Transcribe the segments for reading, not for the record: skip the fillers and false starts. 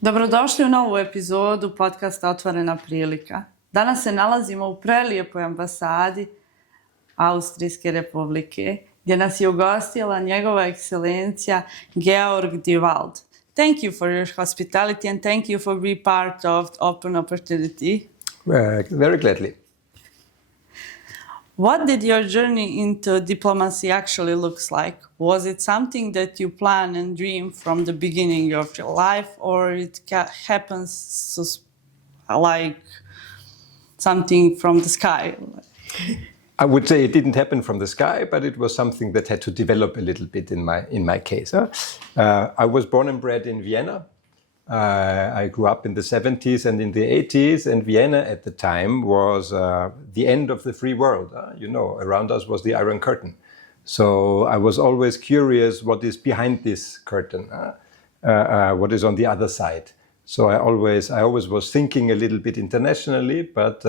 Dobrodošli u novu epizodu podcasta Otvorena Prilika. Danas se nalazimo u prelijepoj ambasadi Austrijske republike, gdje nas je ugostila njegova ekscelencija Georg Diwaldom. Thank you for your hospitality and thank you for being part of Open Opportunity. Very gladly. What did your journey into diplomacy actually looks like? Was it something that you plan and dream from the beginning of your life, or it happens like something from the sky? I would say it didn't happen from the sky, but it was something that had to develop a little bit in my case. I was born and bred in Vienna. I grew up in the 70s and in the 80s, and Vienna at the time was the end of the free world. Around us was the Iron Curtain. So I was always curious what is behind this curtain, what is on the other side. So I always was thinking a little bit internationally, but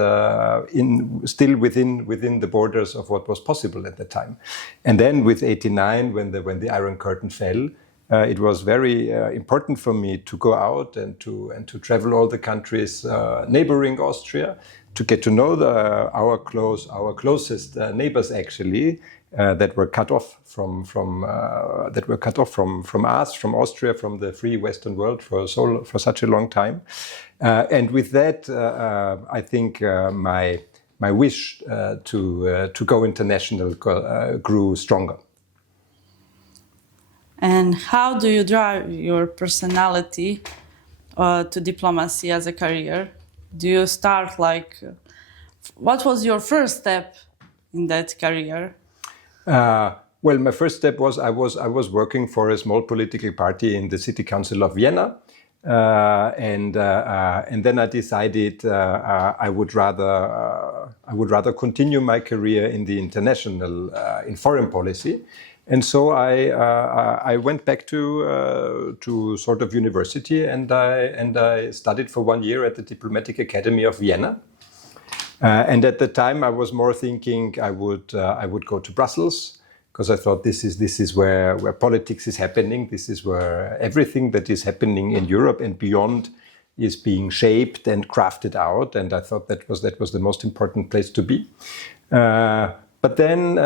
still within the borders of what was possible at the time. And then with '89, when the Iron Curtain fell, it was very important for me to go out and to travel all the countries neighboring Austria, to get to know our closest neighbors actually that were cut off from us, from Austria, from the free Western world for such a long time, and with that I think my wish to go international grew stronger. And how do you drive your personality to diplomacy as a career? Do you start what was your first step in that career? Well, my first step was I was working for a small political party in the city council of Vienna, and then I decided I would rather continue my career in the international in foreign policy. And so I went back to sort of university, and I studied for 1 year at the Diplomatic Academy of Vienna. And at the time, I was more thinking I would go to Brussels, because I thought this is where politics is happening. This is where everything that is happening in Europe and beyond is being shaped and crafted out. And I thought that was the most important place to be. But then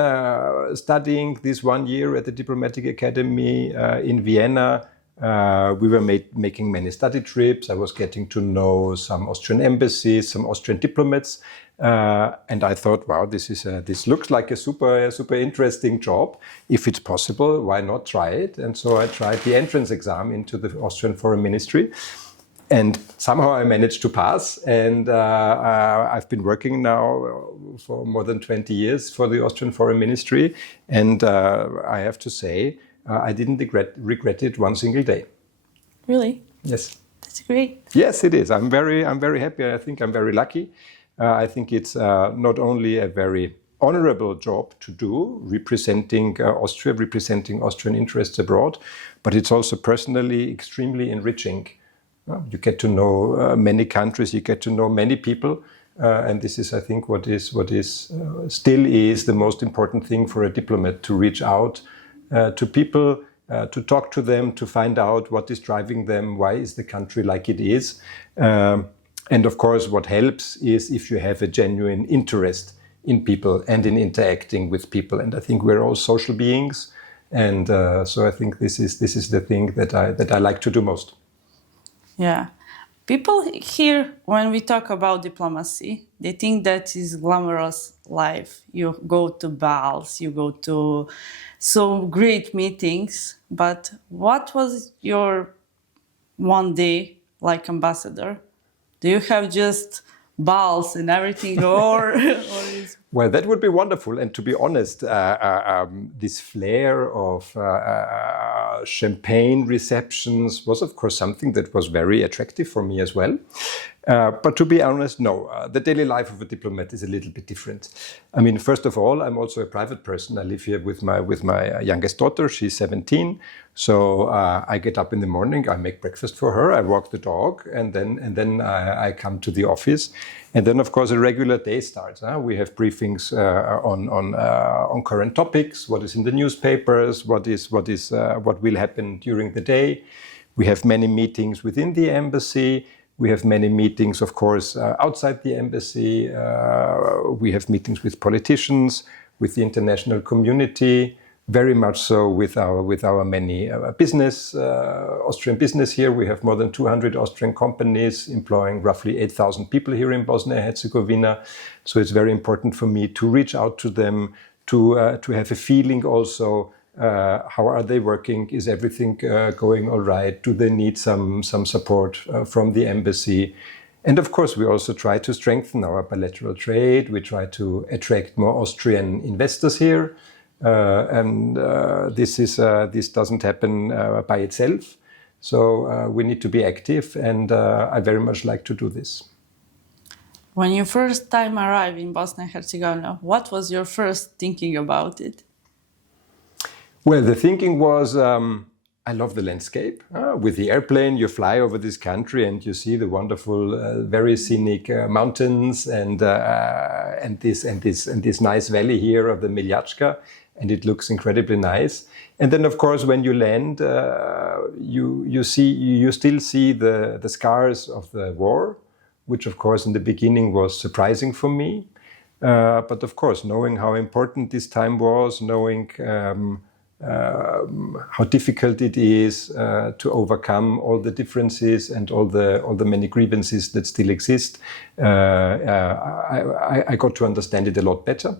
studying this 1 year at the Diplomatic Academy in Vienna, we were making many study trips. I was getting to know some Austrian embassies, some Austrian diplomats. And I thought, wow, this looks like a super interesting job. If it's possible, why not try it? And so I tried the entrance exam into the Austrian Foreign Ministry. And somehow I managed to pass, and I've been working now for more than 20 years for the Austrian Foreign Ministry, and I have to say I didn't regret it one single day. Really? Yes. That's great. Yes, it is. I'm very happy. I think I'm very lucky. I think it's not only a very honorable job to do, representing Austria, representing Austrian interests abroad, but it's also personally extremely enriching. You get to know many countries, you get to know many people, and this is, I think, what is still is the most important thing for a diplomat, to reach out to people, to talk to them, to find out what is driving them, why is the country like it is. And of course, what helps is if you have a genuine interest in people and in interacting with people. And I think we're all social beings, and so I think this is the thing that I like to do most. Yeah. People here, when we talk about diplomacy, they think that is glamorous life. You go to balls, you go to so great meetings. But what was your one day like ambassador? Do you have just balls and everything, or is... Well, that would be wonderful. And to be honest, this flair of champagne receptions was, of course, something that was very attractive for me as well. But to be honest, no. The daily life of a diplomat is a little bit different. I mean, first of all, I'm also a private person. I live here with my youngest daughter. She's 17. So I get up in the morning, I make breakfast for her, I walk the dog, and then I come to the office. And then, of course, a regular day starts. We have briefings on current topics, what is in the newspapers, what will happen during the day. We have many meetings within the embassy. We have many meetings, of course, outside the embassy. We have meetings with politicians, with the international community, very much so with our many business, Austrian business here. We have more than 200 Austrian companies employing roughly 8,000 people here in Bosnia and Herzegovina. So it's very important for me to reach out to them, to have a feeling also, how are they working? Is everything going all right? Do they need some support from the embassy? And of course, we also try to strengthen our bilateral trade. We try to attract more Austrian investors here. This doesn't happen by itself. So we need to be active, and I very much like to do this. When you first time arrived in Bosnia and Herzegovina, what was your first thinking about it? Well, the thinking was, I love the landscape. With the airplane, you fly over this country and you see the wonderful, very scenic mountains and this nice valley here of the Miljačka, and it looks incredibly nice. And then, of course, when you land, you still see the scars of the war, which, of course, in the beginning was surprising for me. But of course, knowing how important this time was, knowing how difficult it is to overcome all the differences and all the many grievances that still exist, I got to understand it a lot better.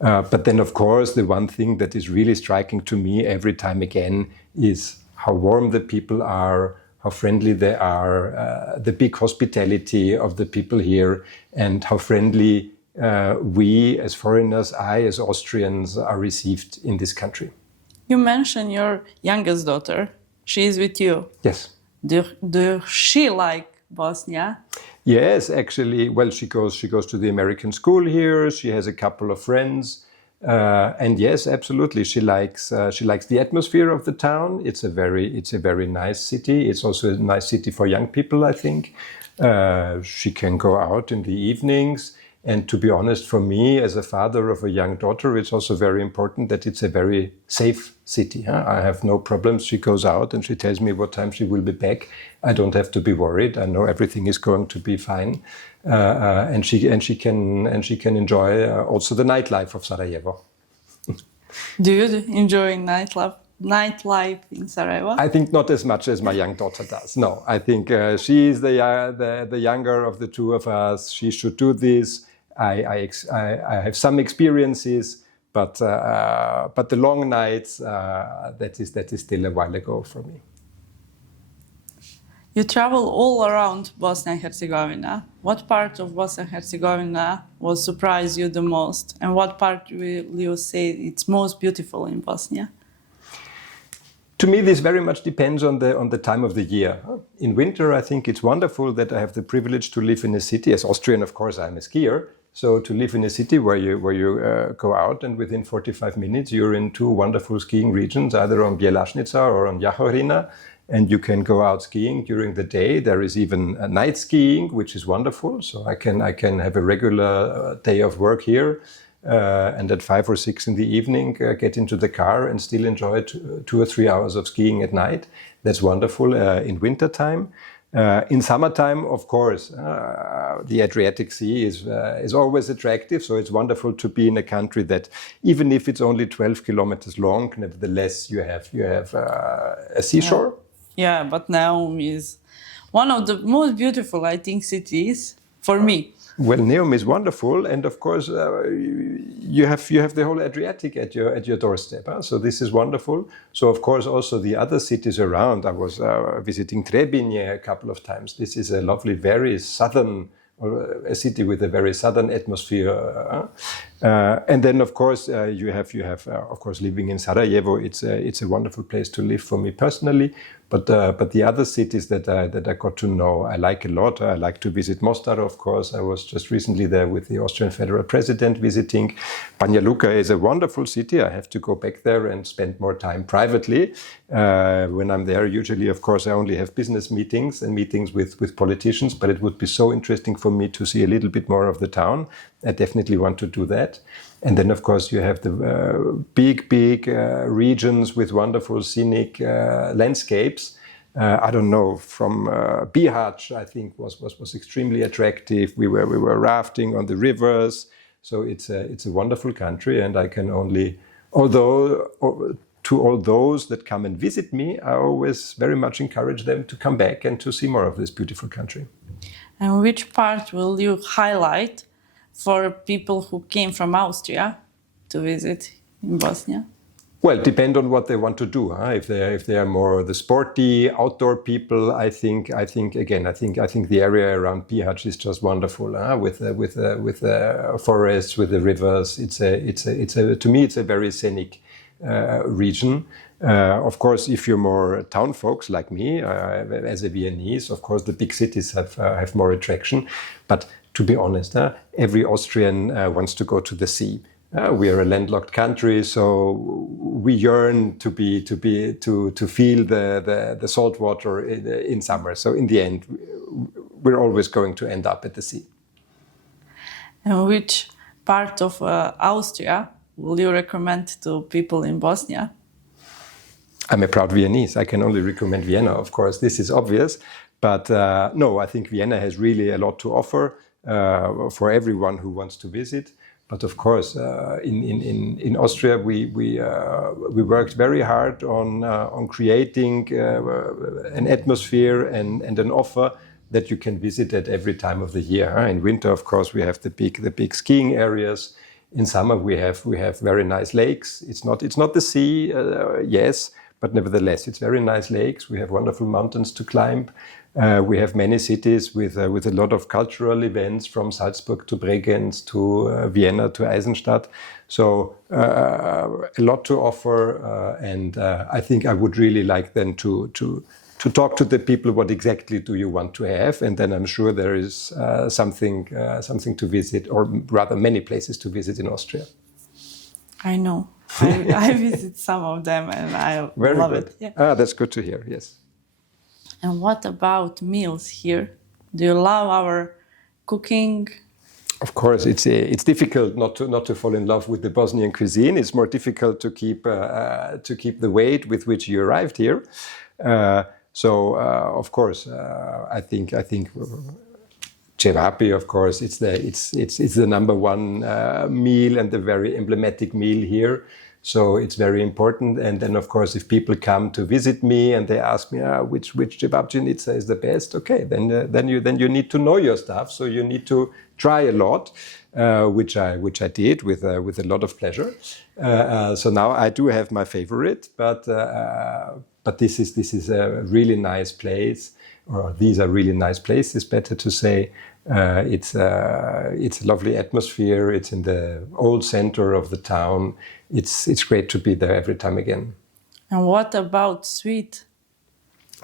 But then, of course, the one thing that is really striking to me every time again is how warm the people are, how friendly they are, the big hospitality of the people here, and how friendly we as foreigners, I as Austrians, are received in this country. You mentioned your youngest daughter. She is with you. Yes. Do she like Bosnia? Yes, actually. Well, she goes to the American school here. She has a couple of friends, and yes, absolutely, she likes the atmosphere of the town. It's a very nice city. It's also a nice city for young people, I think. She can go out in the evenings. And to be honest, for me, as a father of a young daughter, it's also very important that it's a very safe city. I have no problems. She goes out and she tells me what time she will be back. I don't have to be worried. I know everything is going to be fine, and she can enjoy also the nightlife of Sarajevo. Do you enjoy nightlife in Sarajevo? I think not as much as my young daughter does. No, I think she is the younger of the two of us. She should do this. I have some experiences, but the long nights, that is still a while ago for me. You travel all around Bosnia and Herzegovina. What part of Bosnia and Herzegovina will surprise you the most, and what part will you say it's most beautiful in Bosnia? To me, this very much depends on the time of the year. In winter, I think it's wonderful that I have the privilege to live in a city. As Austrian, of course, I'm a skier. So to live in a city where you go out and within 45 minutes you're in two wonderful skiing regions, either on Bjelašnica or on Jahorina, and you can go out skiing during the day. There is even night skiing, which is wonderful. So I can have a regular day of work here. And at 5 or 6 in the evening, get into the car and still enjoy 2 or 3 hours of skiing at night. That's wonderful in wintertime. In summertime, of course, the Adriatic Sea is always attractive. So it's wonderful to be in a country that, even if it's only 12 kilometers long, nevertheless you have a seashore. Yeah, but Neum is one of the most beautiful, I think, cities for me. Well, Neum is wonderful, and of course you have the whole Adriatic at your doorstep. So this is wonderful. So of course also the other cities around. I was visiting Trebinje a couple of times. This is a lovely, very southern, a city with a very southern atmosphere. And then of course you have of course living in Sarajevo. It's a wonderful place to live for me personally. But the other cities that I got to know, I like a lot. I like to visit Mostar, of course. I was just recently there with the Austrian federal president visiting. Banja Luka is a wonderful city. I have to go back there and spend more time privately. When I'm there, usually, of course, I only have business meetings and meetings with politicians, but it would be so interesting for me to see a little bit more of the town. I definitely want to do that. And then, of course, you have the big regions with wonderful scenic landscapes. I don't know, from BiH, I think was extremely attractive. We were rafting on the rivers. So it's a wonderful country, and I can only, to all those that come and visit me, I always very much encourage them to come back and to see more of this beautiful country. And which part will you highlight for people who came from Austria to visit in Bosnia? Well, depend on what they want to do. If they are more the sporty outdoor people, I think the area around BiH is just wonderful. With the forests, with the rivers, to me it's a very scenic region. Of course, if you're more town folks like me, as a Viennese, of course the big cities have more attraction. But to be honest, every Austrian wants to go to the sea. We are a landlocked country, so we yearn to feel the salt water in summer. So in the end, we're always going to end up at the sea. And which part of Austria will you recommend to people in Bosnia? I'm a proud Viennese. I can only recommend Vienna, of course. This is obvious, but no, I think Vienna has really a lot to offer for everyone who wants to visit. But of course, in Austria, we worked very hard on creating an atmosphere and an offer that you can visit at every time of the year. In winter, of course, we have the big skiing areas. In summer, we have very nice lakes. It's not the sea, yes, but nevertheless, it's very nice lakes. We have wonderful mountains to climb. We have many cities with a lot of cultural events, from Salzburg to Bregenz to Vienna to Eisenstadt. So a lot to offer, and I think I would really like then to talk to the people. What exactly do you want to have? And then I'm sure there is something to visit, or rather many places to visit in Austria. I know. I visit some of them, and I love it. Yeah. That's good to hear. Yes. And what about meals here? Do you love our cooking? Of course, it's difficult not to fall in love with the Bosnian cuisine. It's more difficult to keep the weight with which you arrived here. Of course, I think cevapi, of course, it's the number one meal and the very emblematic meal here. So it's very important. And then, of course, if people come to visit me and they ask me which cevapcinica is the best, okay, then you need to know your stuff. So you need to try a lot, which I did with a lot of pleasure. So now I do have my favorite, but this is a really nice place, or these are really nice places, better to say. It's a lovely atmosphere. It's in the old center of the town. It's great to be there every time again. And what about sweet?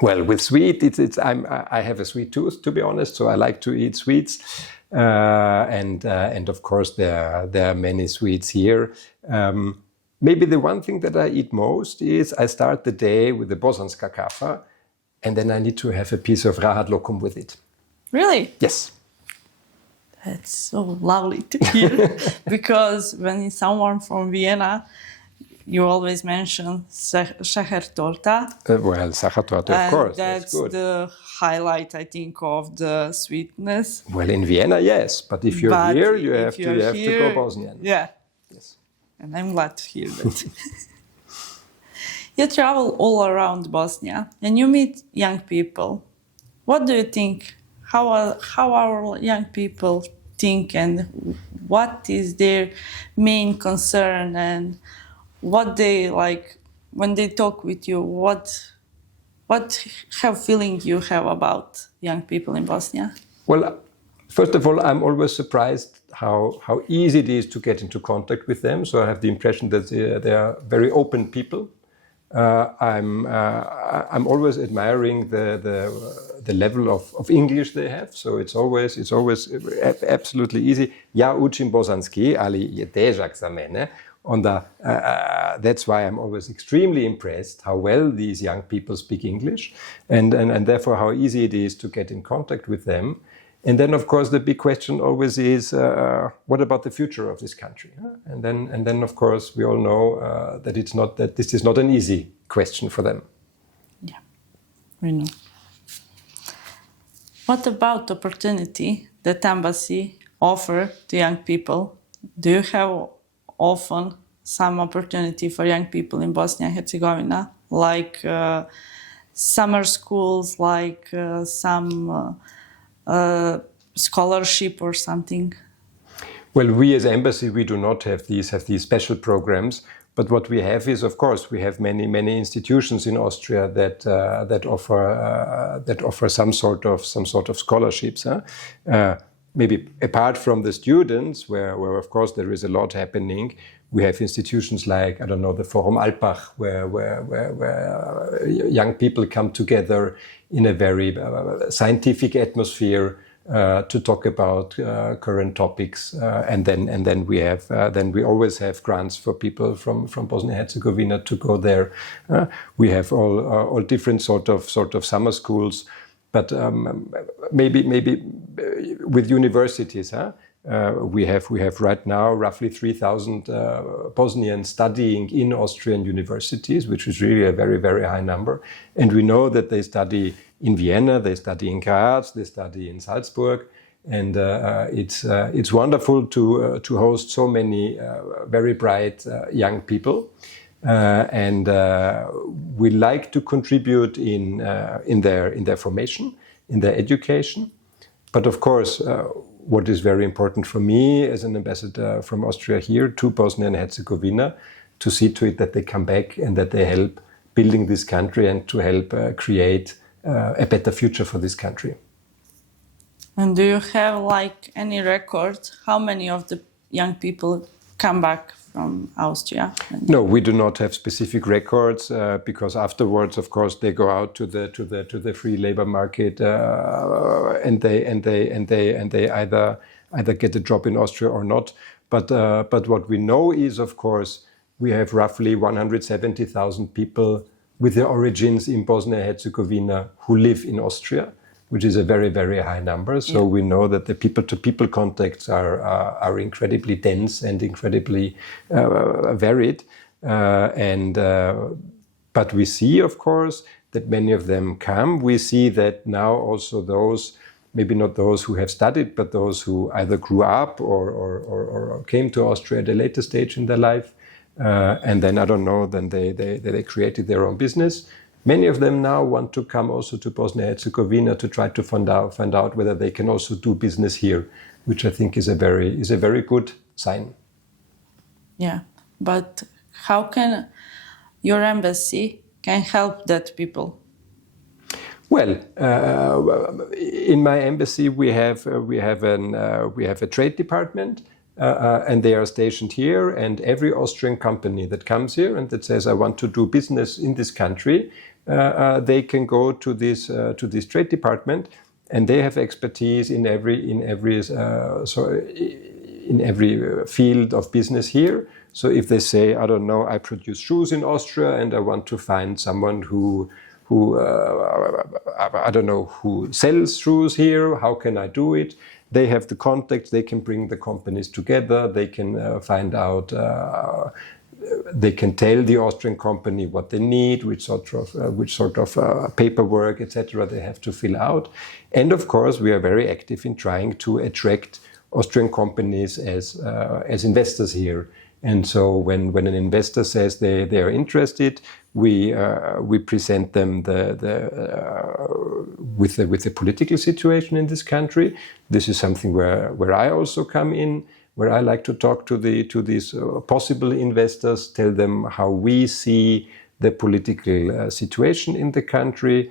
Well, with sweet, I have a sweet tooth, to be honest. So I like to eat sweets, and of course there are many sweets here. Maybe the one thing that I eat most is I start the day with the bosanska kava, and then I need to have a piece of rahat lokum with it. Really? Yes. That's so lovely to hear, because when someone from Vienna, you always mention šeher torta. Well, sacher torta, of course. That's good. The highlight, I think, of the sweetness. Well, in Vienna, yes, but if you're here, you have to go Bosnian. Yeah. Yes. And I'm glad to hear that. You travel all around Bosnia and you meet young people. What do you think? How our young people think, and what is their main concern, and what they like when they talk with you? What feeling you have about young people in Bosnia? Well, first of all, I'm always surprised how easy it is to get into contact with them. So I have the impression that they are very open people. I'm always admiring the level of English they have. So it's always absolutely easy. Ja učim bosanski, ali je težak za mene. That's why I'm always extremely impressed how well these young people speak English, and therefore how easy it is to get in contact with them. And then, of course, the big question always is, what about the future of this country? And then, of course, we all know that this is not an easy question for them. Yeah. we know. What about opportunity that embassy offer to young people? Do you have often some opportunity for young people in Bosnia and Herzegovina, like summer schools, like some scholarship or something? Well, we as embassy, we do not have these special programs. But what we have is, of course, we have many institutions in Austria that offer some sort of scholarships. Maybe apart from the students, where of course there is a lot happening, we have institutions like, I don't know, the Forum Alpbach, where young people come together in a very scientific atmosphere to talk about current topics, and then we always have grants for people from Bosnia and Herzegovina to go there. We have all different sort of summer schools, but maybe with universities. We have right now roughly 3,000 Bosnians studying in Austrian universities, which is really a very, very high number. And we know that they study in Vienna, they study in Graz, they study in Salzburg, and it's wonderful to host so many very bright young people. And we like to contribute in their formation, in their education. But of course, what is very important for me as an ambassador from Austria here to Bosnia and Herzegovina, to see to it that they come back and that they help building this country and to help create a better future for this country. And do you have like any record how many of the young people come back from Austria? No, we do not have specific records because afterwards, of course, they go out to the free labor market and they either get a job in Austria or not. But what we know is, of course, we have roughly 170,000 people with their origins in Bosnia and Herzegovina who live in Austria, which is a very, very high number. So we know that the people-to-people contacts are incredibly dense and incredibly varied. But we see, of course, that many of them come. We see that now also those, maybe not those who have studied, but those who either grew up or came to Austria at a later stage in their life. And then, I don't know, then they created their own business. Many of them now want to come also to Bosnia and Herzegovina to try to find out whether they can also do business here, which I think is a very good sign. Yeah, but how can your embassy can help that people? Well, in my embassy we have a trade department. And they are stationed here, and every Austrian company that comes here and that says, I want to do business in this country, they can go to this trade department, and they have expertise in every field of business here. So if they say, I don't know, I produce shoes in Austria and I want to find someone who I don't know, who sells shoes here, how can I do it? They have the contacts, they can bring the companies together, they can find out, they can tell the Austrian company what they need, which sort of paperwork, etc. they have to fill out. And of course, we are very active in trying to attract Austrian companies as investors here. And so when an investor says they are interested, we present them with the political situation in this country. This is something where I also come in, where I like to talk to these possible investors, tell them how we see the political situation in the country.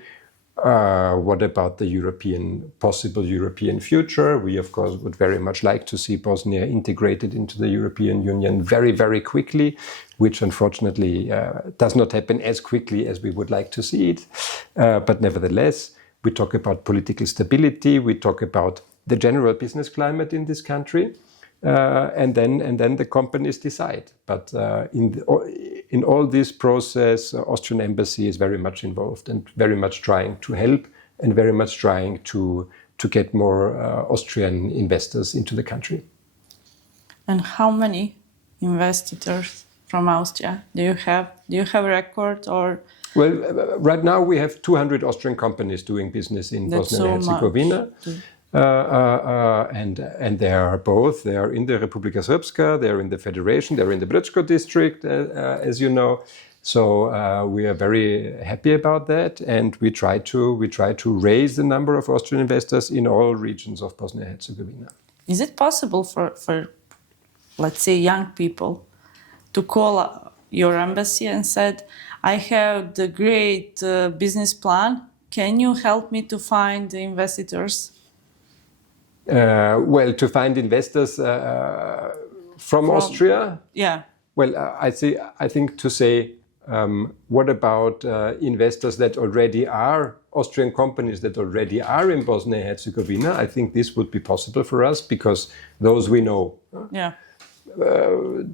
What about the possible European future? We, of course, would very much like to see Bosnia integrated into the European Union very, very quickly, which unfortunately does not happen as quickly as we would like to see it. But nevertheless, we talk about political stability, we talk about the general business climate in this country, and then the companies decide. But in all this process, Austrian Embassy is very much involved and very much trying to help and very much trying to get more Austrian investors into the country. And how many investors from Austria? Do you have a record or? Well, right now we have 200 Austrian companies doing business in Bosnia and Herzegovina. And they are both. They are in the Republika Srpska, they are in the Federation, they are in the Beču district, as you know. So we are very happy about that, and we try to raise the number of Austrian investors in all regions of Bosnia and Herzegovina. Is it possible for let's say, young people to call your embassy and said, I have the great business plan. Can you help me to find the investors? Well, to find investors from Austria? Yeah. Well, I think to say, what about investors that already are Austrian companies that already are in Bosnia and Herzegovina? I think this would be possible for us because those we know. Yeah.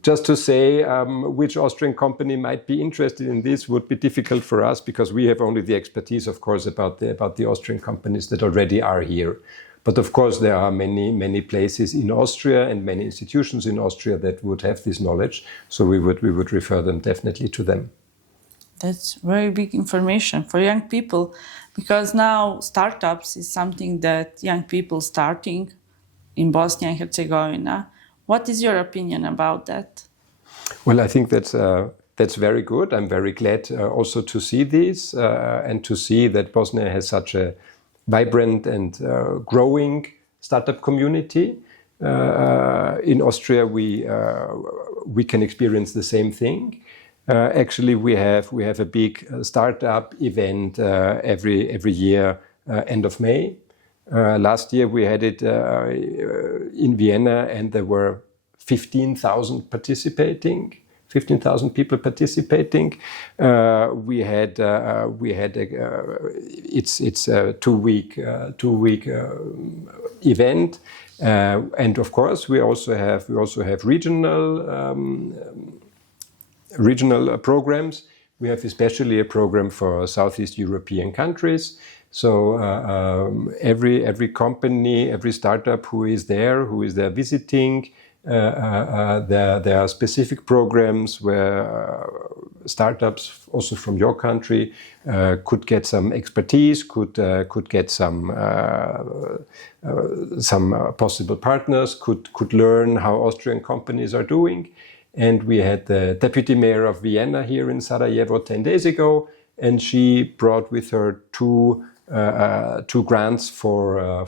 Just to say which Austrian company might be interested in this would be difficult for us because we have only the expertise, of course, about the Austrian companies that already are here. But of course, there are many places in Austria and many institutions in Austria that would have this knowledge. So we would refer them definitely to them. That's very big information for young people, because now startups is something that young people starting in Bosnia and Herzegovina. What is your opinion about that? Well, I think that's very good. I'm very glad also to see this and to see that Bosnia has such a vibrant and growing startup community. In Austria, we can experience the same thing. Actually, we have a big startup event every year, end of May. Last year we had it in Vienna, and there were 15,000 people participating. It's a two-week event, and of course we also have regional programs. We have especially a program for Southeast European countries. So every company, every startup who is there visiting, there are specific programs where startups also from your country could get some expertise, could get some possible partners, could learn how Austrian companies are doing. And we had the deputy mayor of Vienna here in Sarajevo 10 days ago, and she brought with her two grants for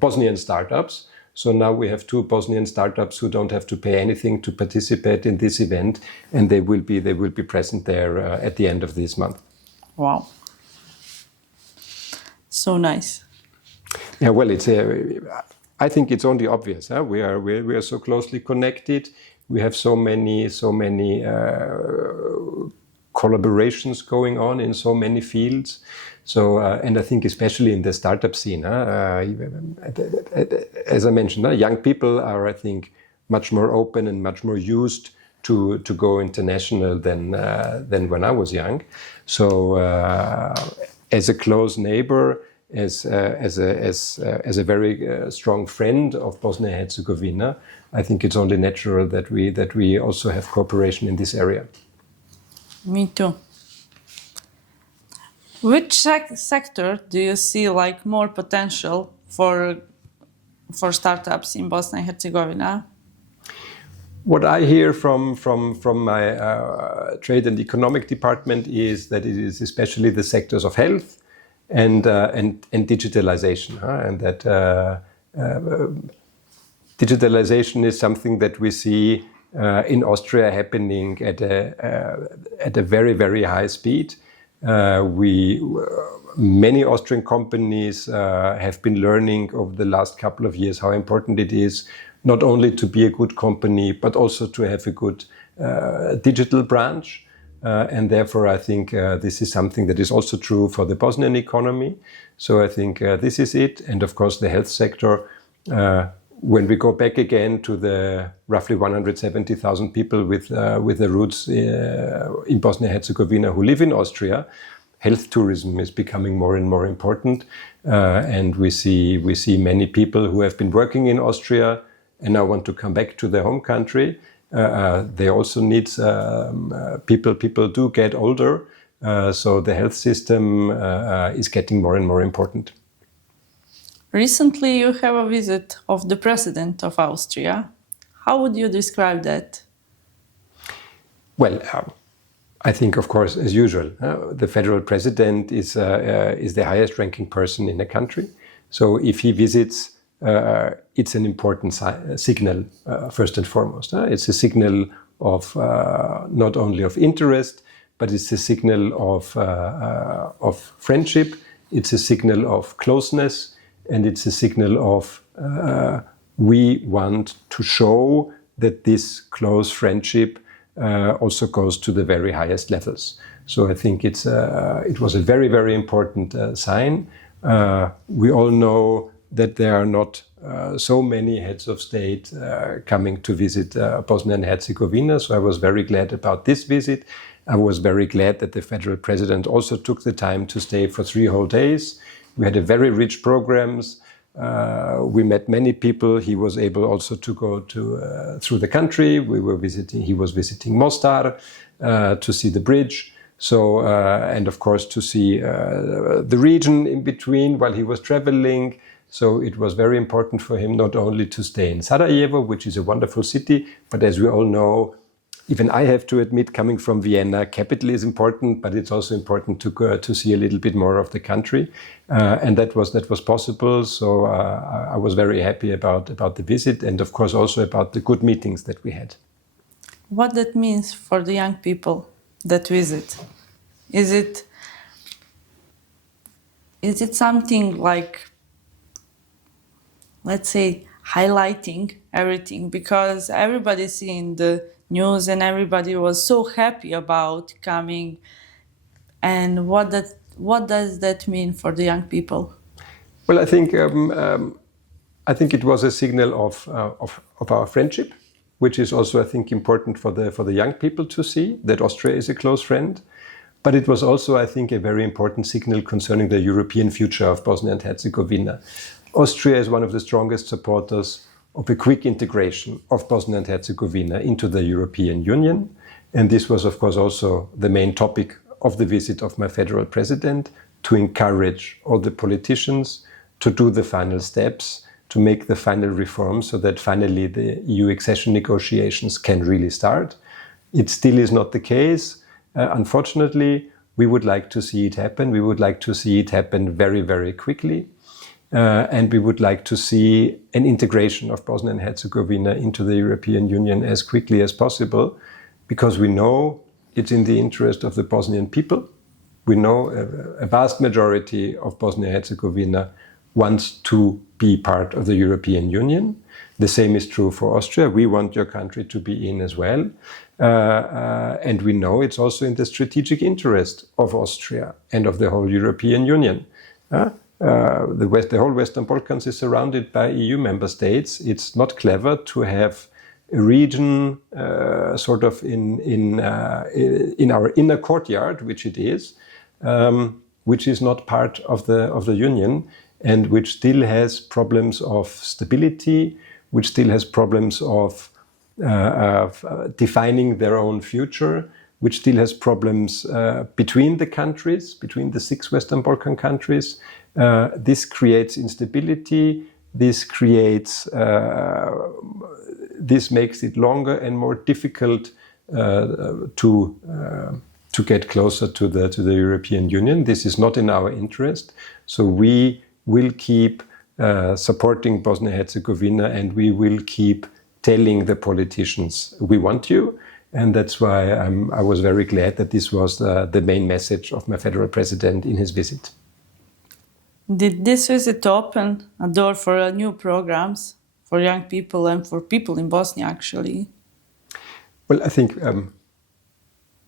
Bosnian startups. So now we have two Bosnian startups who don't have to pay anything to participate in this event, and they will be present there at the end of this month. Wow, so nice. Yeah, well, I think it's only obvious. Huh? We are so closely connected. We have so many collaborations going on in so many fields. So, and I think especially in the startup scene, as I mentioned, young people are, I think, much more open and much more used to go international than when I was young. So, as a close neighbor, as a very strong friend of Bosnia and Herzegovina, I think it's only natural that we also have cooperation in this area. Me too. Which sector do you see like more potential for startups in Bosnia and Herzegovina? What I hear from my trade and economic department is that it is especially the sectors of health and digitalization, and that digitalization is something that we see in Austria happening at a very, very high speed. Many Austrian companies have been learning over the last couple of years how important it is not only to be a good company, but also to have a good digital branch. And therefore, I think this is something that is also true for the Bosnian economy. So I think this is it. And of course, the health sector, when we go back again to the roughly 170,000 people with their roots in Bosnia and Herzegovina who live in Austria, health tourism is becoming more and more important. And we see many people who have been working in Austria and now want to come back to their home country. They also need people. People do get older, so the health system is getting more and more important. Recently, you have a visit of the president of Austria. How would you describe that? Well, I think, of course, as usual, the federal president is the highest-ranking person in a country. So if he visits, it's an important signal, first and foremost. It's a signal of not only of interest, but it's a signal of friendship. It's a signal of closeness, and it's a signal of we want to show that this close friendship also goes to the very highest levels. So I think it was a very, very important sign. We all know that there are not so many heads of state coming to visit Bosnia and Herzegovina, so I was very glad about this visit. I was very glad that the federal president also took the time to stay for 3 whole days. We had a very rich programs. We met many people. He was able also to go through the country. He was visiting Mostar to see the bridge. So, and of course to see the region in between while he was traveling. So it was very important for him not only to stay in Sarajevo, which is a wonderful city, but as we all know, even I have to admit, coming from Vienna, capital is important, but it's also important to go to see a little bit more of the country, and that was possible. So I was very happy about the visit, and of course also about the good meetings that we had. What that means for the young people that visit? Is it something like, let's say, highlighting everything, because everybody's seeing the news and everybody was so happy about coming, and what does that mean for the young people? Well, I think it was a signal of our friendship, which is also, I think, important for the young people to see that Austria is a close friend. But it was also, I think, a very important signal concerning the European future of Bosnia and Herzegovina. Austria is one of the strongest supporters of a quick integration of Bosnia and Herzegovina into the European Union. And this was, of course, also the main topic of the visit of my federal president, to encourage all the politicians to do the final steps, to make the final reforms so that finally the EU accession negotiations can really start. It still is not the case. Unfortunately, we would like to see it happen. We would like to see it happen very, very quickly. And we would like to see an integration of Bosnia and Herzegovina into the European Union as quickly as possible, because we know it's in the interest of the Bosnian people. We know a vast majority of Bosnia and Herzegovina wants to be part of the European Union. The same is true for Austria. We want your country to be in as well. And we know it's also in the strategic interest of Austria and of the whole European Union. The whole Western Balkans is surrounded by EU member states. It's not clever to have a region sort of in our inner courtyard, which it is, which is not part of the Union, and which still has problems of stability, which still has problems of defining their own future, which still has problems between the countries, between the 6 Western Balkan countries. This creates instability. This makes it longer and more difficult to get closer to the European Union. This is not in our interest. So we will keep supporting Bosnia and Herzegovina, and we will keep telling the politicians we want you. And that's why I was very glad that this was the main message of my federal president in his visit. Did this visit open a door for new programs for young people and for people in Bosnia, actually? Well, I think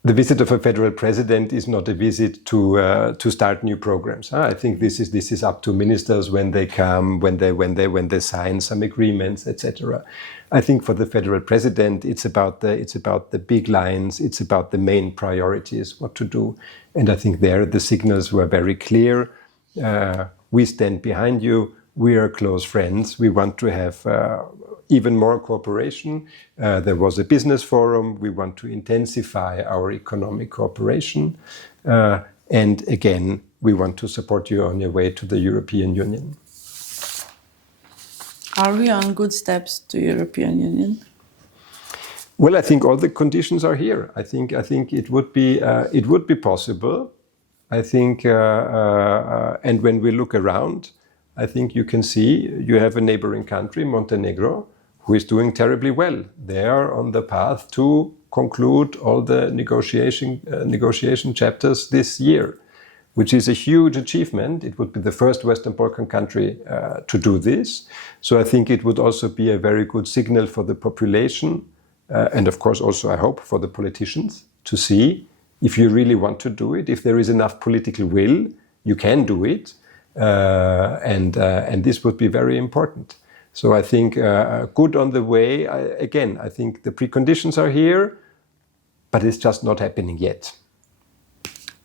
the visit of a federal president is not a visit to start new programs. I think this is up to ministers when they come, when they sign some agreements, etc. I think for the federal president, it's about the big lines, it's about the main priorities, what to do, and I think there the signals were very clear. We stand behind you. we are close friends. We want to have even more cooperation. There was a business forum. We want to intensify our economic cooperation. And again, we want to support you on your way to the European Union. Are we on good steps to European Union? Well, I think all the conditions are here. I think it would be possible. I think, and when we look around, I think you can see you have a neighboring country, Montenegro, who is doing terribly well. They are on the path to conclude all the negotiation chapters this year, which is a huge achievement. It would be the first Western Balkan country to do this. So I think it would also be a very good signal for the population, and of course also I hope for the politicians to see if you really want to do it, if there is enough political will, you can do it, and this would be very important. So I think good on the way. I think the preconditions are here, but it's just not happening yet.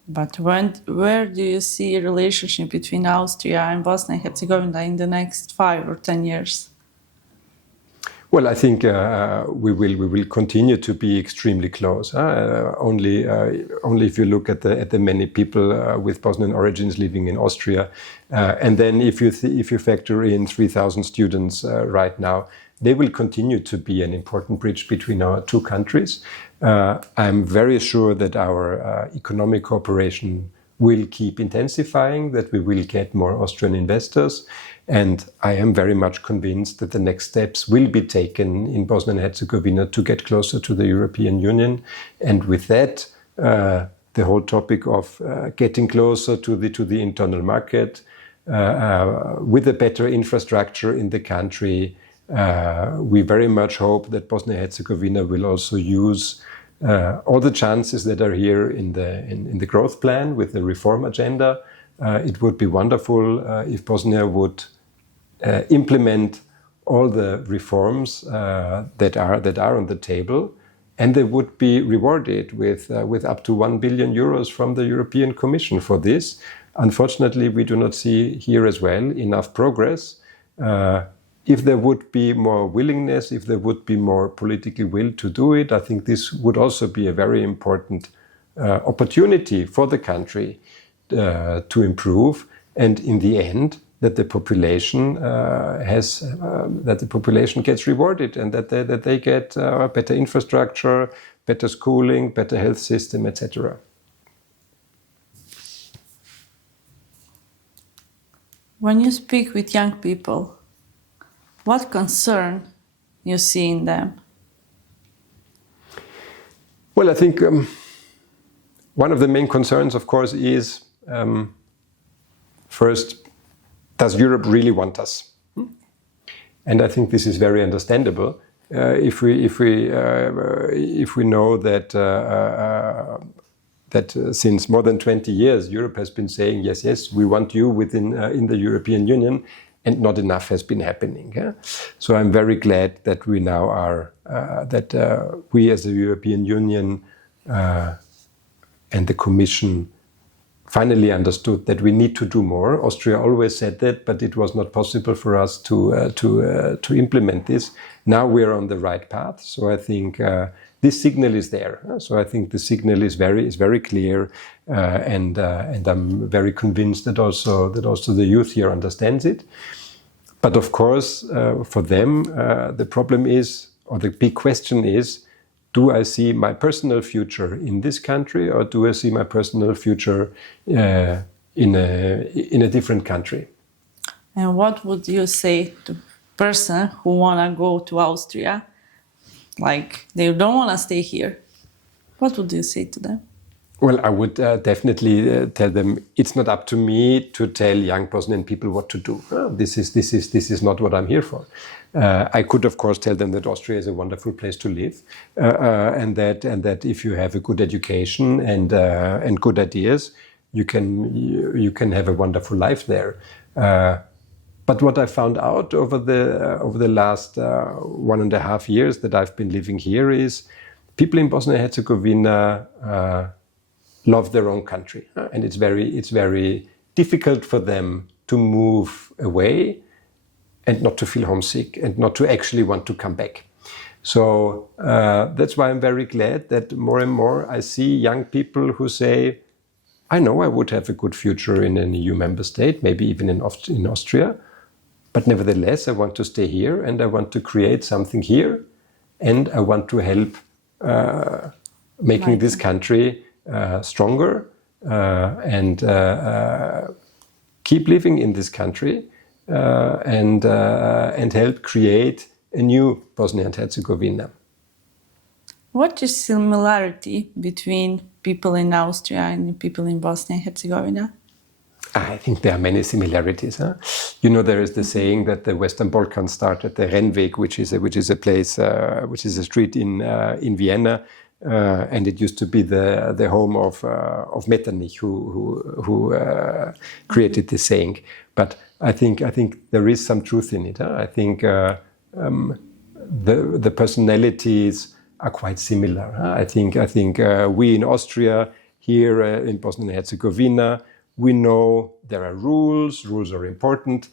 But where do you see a relationship between Austria and Bosnia and Herzegovina in the next 5 or 10 years? Well, I think we will continue to be extremely close. Only if you look at the many people with Bosnian origins living in Austria, and then if you factor in 3,000 students right now, they will continue to be an important bridge between our two countries. I'm very sure that our economic cooperation will keep intensifying, that we will get more Austrian investors. And I am very much convinced that the next steps will be taken in Bosnia and Herzegovina to get closer to the European Union. And with that, the whole topic of getting closer to the internal market, with a better infrastructure in the country, we very much hope that Bosnia and Herzegovina will also use all the chances that are here in the growth plan with the reform agenda. It would be wonderful if Bosnia would implement all the reforms that are on the table, and they would be rewarded with up to 1 billion euros from the European Commission for this. Unfortunately, we do not see here as well enough progress. If there would be more willingness, if there would be more political will to do it, I think this would also be a very important opportunity for the country to improve, and in the end, that the population gets rewarded, and that they get better infrastructure, better schooling, better health system, etc. When you speak with young people, what concern you see in them? Well, I think one of the main concerns, of course, is first, does Europe really want us? And I think this is very understandable. If we know that since more than 20 years, Europe has been saying, yes, we want you in the European Union, and not enough has been happening. Yeah? So I'm very glad that we now are, we as the European Union and the Commission finally understood that we need to do more. Austria always said that, but it was not possible for us to implement this. Now we are on the right path. So I think this signal is there. So I think the signal is very clear, and I'm very convinced that also the youth here understands it. But of course, for them, the problem is, or the big question is, do I see my personal future in this country, or do I see my personal future in a different country? And what would you say to a person who want to go to Austria, like they don't want to stay here? What would you say to them? Well, I would definitely tell them it's not up to me to tell young Bosnian people what to do. This is not what I'm here for. I could, of course, tell them that Austria is a wonderful place to live, and that if you have a good education and good ideas, you can have a wonderful life there. But what I found out over the last 1.5 years that I've been living here is people in Bosnia and Herzegovina love their own country, and it's very difficult for them to move away. and not to feel homesick and not to actually want to come back. So that's why I'm very glad that more and more I see young people who say, I know I would have a good future in an EU member state, maybe even in Austria, but nevertheless I want to stay here and I want to create something here and I want to help making this country stronger and keep living in this country and help create a new Bosnia and Herzegovina. What is similarity between people in Austria and people in Bosnia and Herzegovina? I think there are many similarities. Huh? You know, there is the saying that the Western Balkans start at the Rennweg, which is a place, which is a street in Vienna, and it used to be the home of Metternich, who created this saying. But I think there is some truth in it. Huh? I think the personalities are quite similar. Huh? I think we in Austria, here in Bosnia and Herzegovina, we know there are rules are important,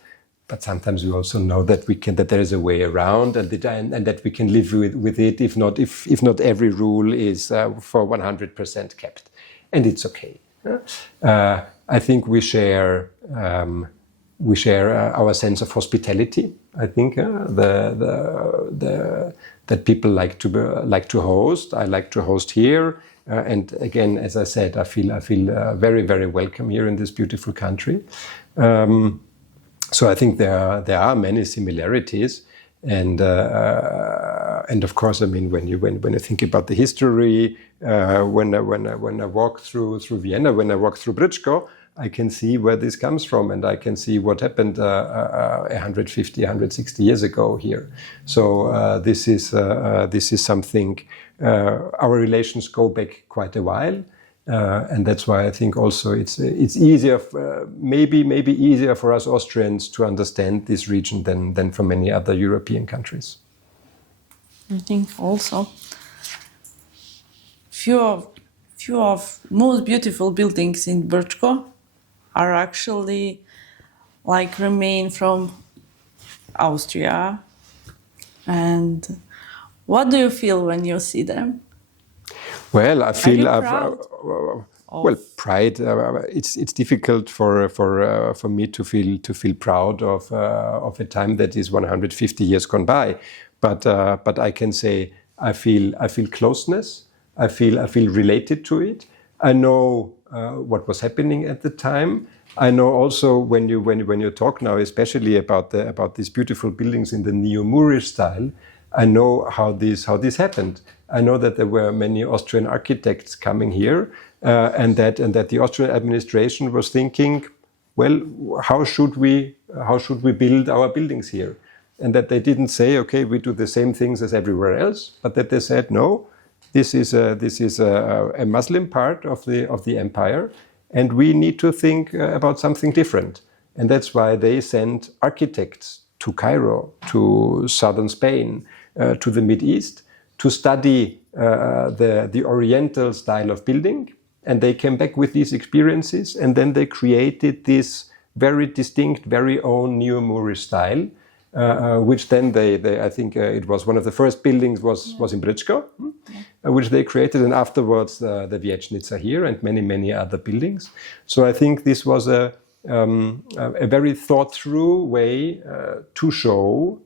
but sometimes we also know that there is a way around and that we can live with it if not every rule is for 100% kept, and it's okay. I think we share our sense of hospitality. I think that people like to host. I like to host here. And again, as I said, I feel very, very welcome here in this beautiful country. So I think there are many similarities, and of course, I mean, when you think about the history, when I walk through Vienna, when I walk through Beču, I can see where this comes from, and I can see what happened 150, 160 years ago here. So this is something. Our relations go back quite a while, and that's why I think also it's easier, maybe easier for us Austrians to understand this region than for many other European countries. I think also few of most beautiful buildings in Beču are actually remain from Austria. And what do you feel when you see them? Well, I feel Pride? pride. It's difficult for me to feel proud of a time that is 150 years gone by, but I can say I feel closeness. I feel related to it. I know what was happening at the time. I know also when you talk now, especially about these beautiful buildings in the neo-Moorish style. I know how this happened. I know that there were many Austrian architects coming here, and that the Austrian administration was thinking, well, how should we build our buildings here? And that they didn't say, okay, we do the same things as everywhere else, but that they said, no, this is a Muslim part of the empire, and we need to think about something different. And that's why they sent architects to Cairo, to southern Spain, to the Mideast, to study the Oriental style of building. And they came back with these experiences, and then they created this very distinct, very own neo-Moorish style, which then I think it was one of the first buildings was in Beču, which they created, and afterwards the Vijećnica here and many other buildings. So I think this was a very thought-through way to show,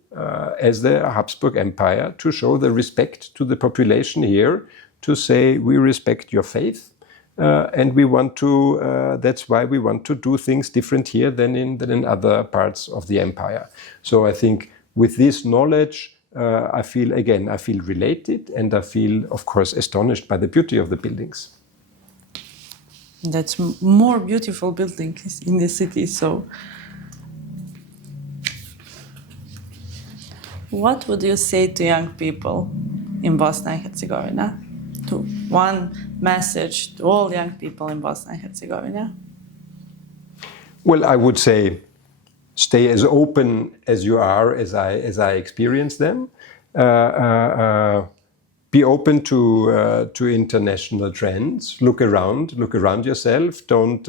as the Habsburg Empire, to show the respect to the population here, to say we respect your faith, and we want to. That's why we want to do things different here than in other parts of the empire. So I think with this knowledge, I feel related, and I feel, of course, astonished by the beauty of the buildings. That's more beautiful buildings in the city. So, what would you say to young people in Bosnia and Herzegovina? To one message to all young people in Bosnia and Herzegovina? Well, I would say, stay as open as you are, as I experience them. Be open to international trends. Look around yourself. Don't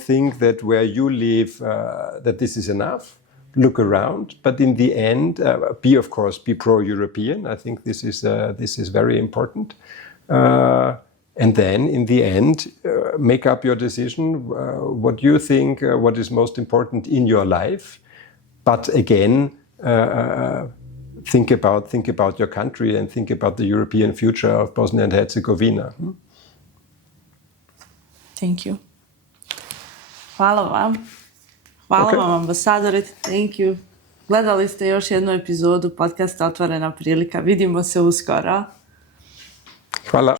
think that where you live that this is enough. look around. But in the end, be pro-European. I think this is very important. And then, in the end, make up your decision. What you think, what is most important in your life. But again, think about your country and think about the European future of Bosnia and Herzegovina. Thank you. Hvala vam. Hvala vam, ambasadore. Thank you. Gledali ste još jednu epizodu podcasta Otvorena Prilika. Vidimo se uskoro. Hvala.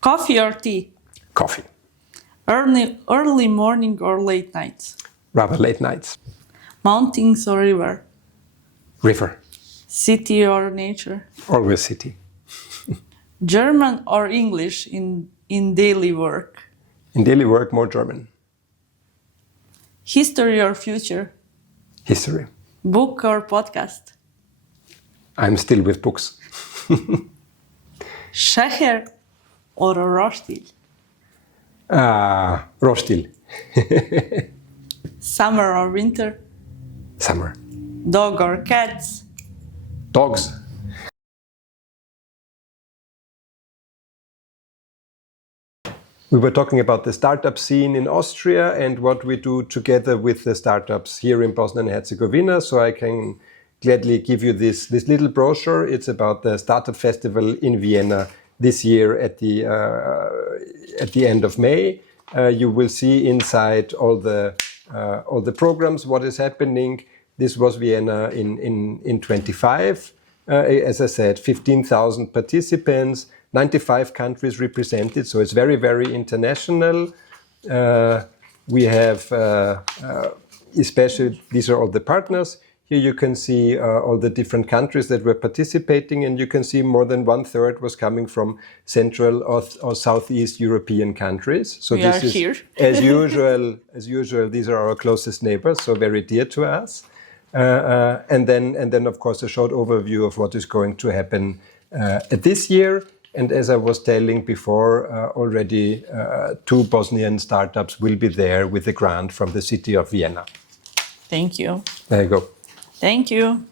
Coffee or tea? Coffee. Early morning or late nights? Rather late nights. Mountains or river? River. City or nature? Always city. German or English in daily work? In daily work, more German. History or future? History. Book or podcast? I'm still with books. Šeher or roštilj? Roštilj. Summer or winter? Summer. Dog or cats? Dogs. We were talking about the startup scene in Austria and what we do together with the startups here in Bosnia and Herzegovina. So I can gladly give you this little brochure. It's about the Startup Festival in Vienna this year at the end of May. You will see inside all the programs, what is happening. This was Vienna in 25. As I said, 15,000 participants. 95 countries represented, so it's very, very international. We have, especially, these are all the partners. Here you can see all the different countries that were participating, and you can see more than 1/3 was coming from Central or Southeast European countries. So we are here. As usual, these are our closest neighbors, so very dear to us. And then, of course, a short overview of what is going to happen this year. And as I was telling before, already 2 Bosnian startups will be there with a grant from the city of Vienna. Thank you. There you go. Thank you.